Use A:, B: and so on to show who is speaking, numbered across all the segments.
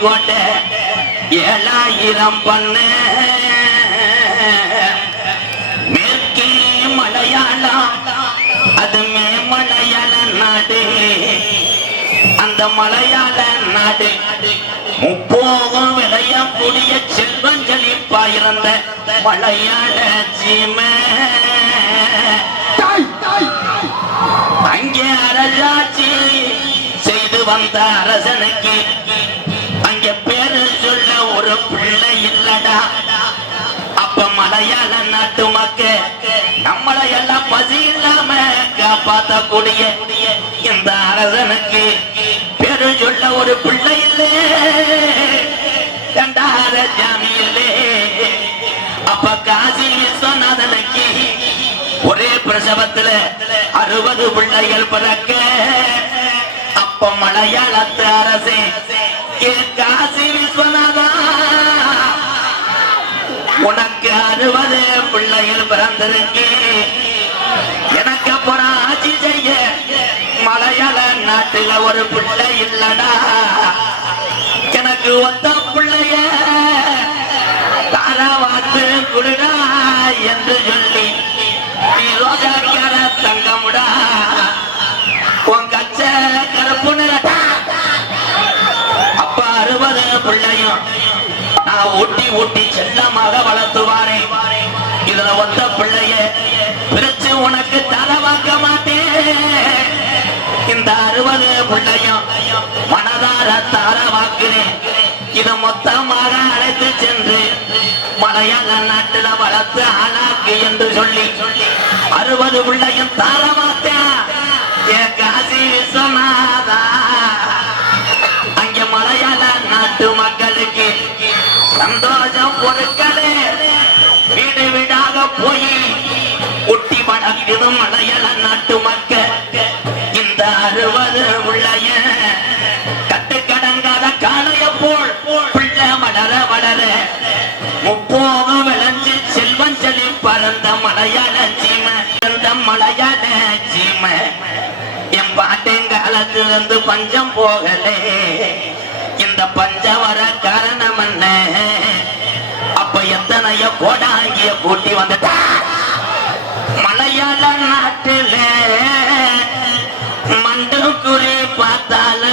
A: பழி கொண்ட ஏழாயிரம் பண்ண. மேற்கே மலையாளம் அது மே மலையாள நாடு. அந்த மலையாள நாடு. முப்போகம் விளையக்கூடிய செல்வம் செழிப்பா இருந்த மலையாள சீமை. அங்கே அரசாட்சி செய்து வந்த அரசனுக்கு மலையாள நாட்டு மக்க நம்மளை எல்லாம் பசி இல்லாம காப்பாத்தக்கூடிய இந்த அரசனுக்கு பெரு சொல்ல ஒரு பிள்ளை இல்லை கண்டார ஜாமி இல்லை. அப்ப காசி விஸ்வநாதனுக்கு ஒரே பிரசவத்துல அறுபது பிள்ளைகள் பிறக்க அப்ப மலையாளத்து அரசே காசி விஸ்வநாதன் உனக்கு அறுபது பிள்ளைகள் பிறந்திருக்கு. எனக்கு அப்புறம் ஆட்சி செய்ய. மலையாள நாட்டுல ஒரு பிள்ளை இல்லடா. எனக்கு ஒத்த பிள்ளைய தாராவாத்து குடுடா என்று சொல்லி ரோஜாக்கார தங்கமுடா ஊட்டி செல்லமாக வளர்த்துவாரே. இதுல ஒத்த பிள்ளைய பிரிச்சு உனக்கு தரவாக்க மாட்டேன். இந்த அறுபது பிள்ளையும் மனதார தாரவாக்குறேன் இது மொத்தமாக அழைத்து சென்று மலையாள நாட்டுல வளர்த்து ஆளாக்கு என்று சொல்லி அறுபது பிள்ளையும் தாரமாத்தேன் ஏ காசி விஸ்வநாத பொருட்களே. வீடு வீடாக போய் ஒட்டி வளர்க்குது மலையாள நாட்டு மக்கள். இந்த அறுபது உள்ளய கட்டுக்கடங்காத காளைய போல் பிள்ளை வளர வளர முப்போக விளைஞ்சு செல்வம் செழி பறந்த மலையாள சீமை பறந்த மலையாள சீமை? என் பாட்டேங்காலத்துல பஞ்சம் போகலே. மலைய கோடாங்கிய கூட்டி வந்துட்டார் மலையாள நாட்டில மண்டு குறி பார்த்தால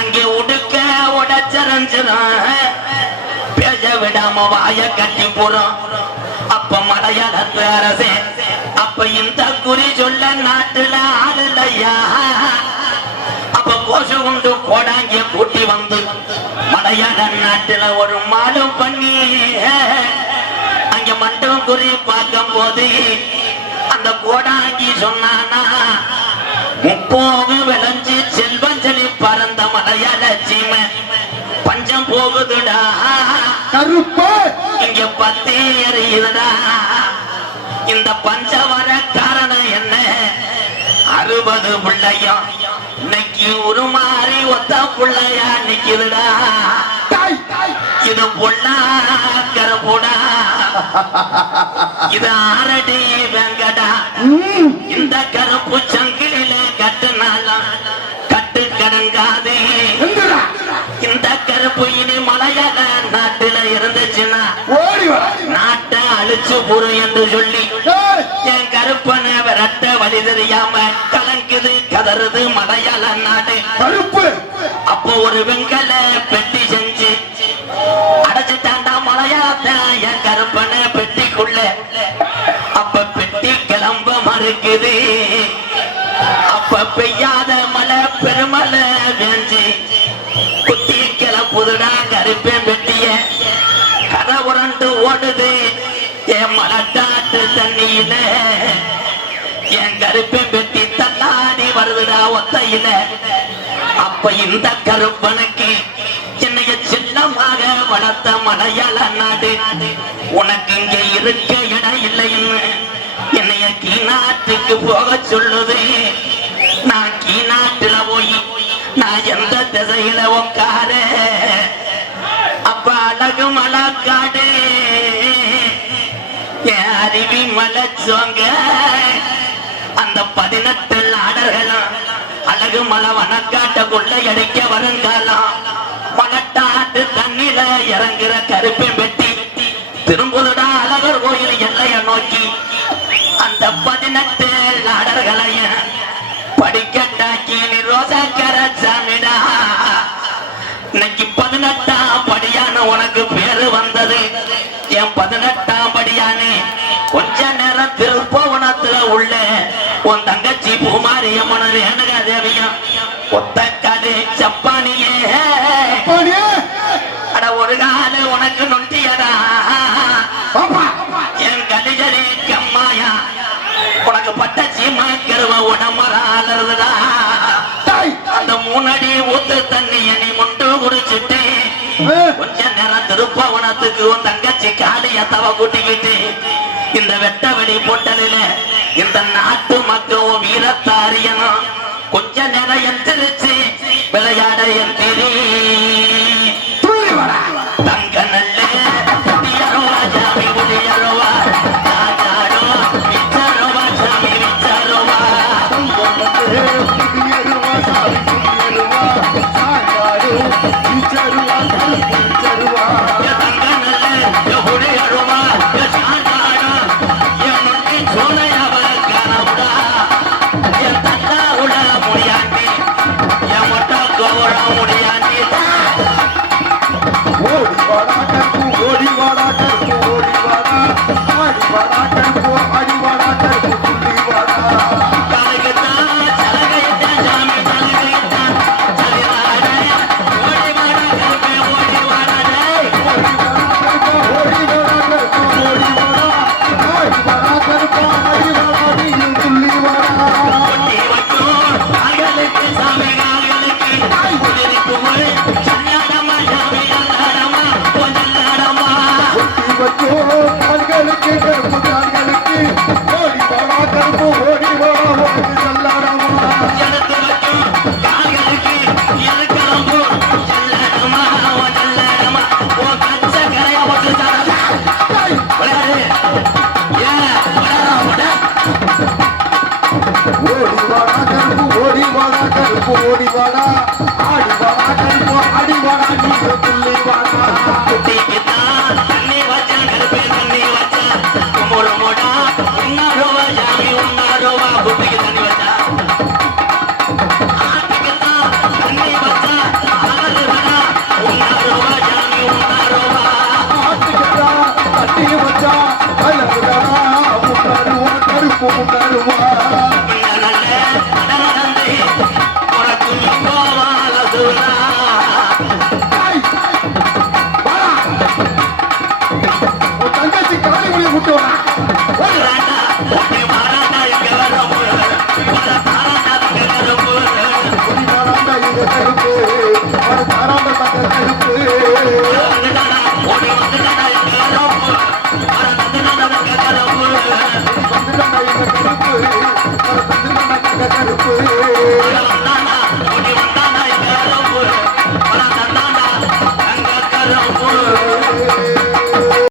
A: அங்கே உடுக்க உடச்சரஞ்சிரும் பேச விடாம வாய கட்டி போறோம். அப்ப மலையாளத்து அரசே அப்ப இந்த குறி சொல்ல நாட்டுல ஆளுலையா அப்ப கோஷம் உண்டு கோடாங்கிய கூட்டி வந்து மலையாள நாட்டுல ஒரு மாலும் பண்ணி போது. அந்த கோடாங்கி சொன்னானா முப்போகு விளைஞ்சு செல்வம் செழி பறந்த மலையாள சீமை பஞ்சம் போகுதுடா.
B: கருப்பு.
A: இங்க பத்தே எறியுதுடா இந்த பஞ்சம் வர காரணம் என்ன? அறுபது பிள்ளையும் இன்னைக்கு உருமாறி ஒத்த பிள்ளையா நிக்குதுடா. இது பொண்ணா கருப்புடா. இது ஆரடி வெங்கடா. இந்த கருப்பு சங்கிலில கட்டுனாலும் கட்டு கடங்காதே. இந்த கருப்பு இனி மலையாள நாட்டுல இருந்துச்சுன்னா நாட்டை அழிச்சு புறம் என்று சொல்லி என் கருப்பனை விரட்ட வழி தெரியாம கலங்குது கதறுது மலையாள நாடு. அப்போ ஒரு வெங்கல பெட்டி இருக்குது அப்ப பெய்யாத மலை பெருமலை வேஞ்சி குத்தி கிளப்புதுடா கருப்பேன் பெட்டிய கதை உரண்டு ஓடுது. என் மலட்டாட்டு தண்ணியில என் கருப்பேன் பெட்டி தள்ளாடி வருதுடா ஒத்தையில. அப்ப இந்த கருப்பனுக்கு என்னைய சின்னமாக வளர்த்த மலையாள நாடு. உனக்கு இங்க இருக்க இடம் இல்லைன்னு என்னைய கீநாட்டுக்கு போக சொல்லுது. நான் கீநாட்டுல போய் நான் எந்த திசையில உட்கார? அப்ப அழகு மலக்காடு என் அருவி மலைச்சோங்க அந்த பதினெட்டு ஆடர்களும் அழகு மலை வனக்காட்ட இடைக்க வருங்காலம். மலட்டாட்டு தண்ணில இறங்குற கருப்பை பெட்டி பதினெட்டு நாடர்களையும் படிக்கட்டாக்கி நீ ரோசாக்கர சாமிடா இன்னைக்கு பதினெட்டாம் படியான உனக்கு பேரு வந்தது. என் பதினெட்டாம் படியானே கொஞ்ச நேரம் திருப்பவனத்துல உள்ள உன் தங்கச்சி பூமாரி அம்மன் ரேணுகா தேவியும் ஒத்தக்காடு சப்பானியே.
B: போடியே
A: அட ஒரு காலு உனக்கு நொண்டியடா. உனக்கு பட்ட சீமா கருவ உடம்புறாளா
B: தாய்
A: அந்த மூணடி ஊத்து தண்ணிய நீ முண்டு குடிச்சிட்டு கொஞ்ச நேரம் திருப்பவனத்துக்கு உன் தங்கச்சி காளிய தவ கூட்டிக்கிட்டு இந்த வெட்ட வெளி போட்டலில இந்த நாட்டு மக்கள் வீரத்தை அறியணும் கொஞ்ச நேரம் எந்திரிச்சு விளையாட எந்திரி தங்க நல்ல Come on. வாடா ஆடி வாடா கண்போ அடி வாடா
B: நீ துள்ளி வாடா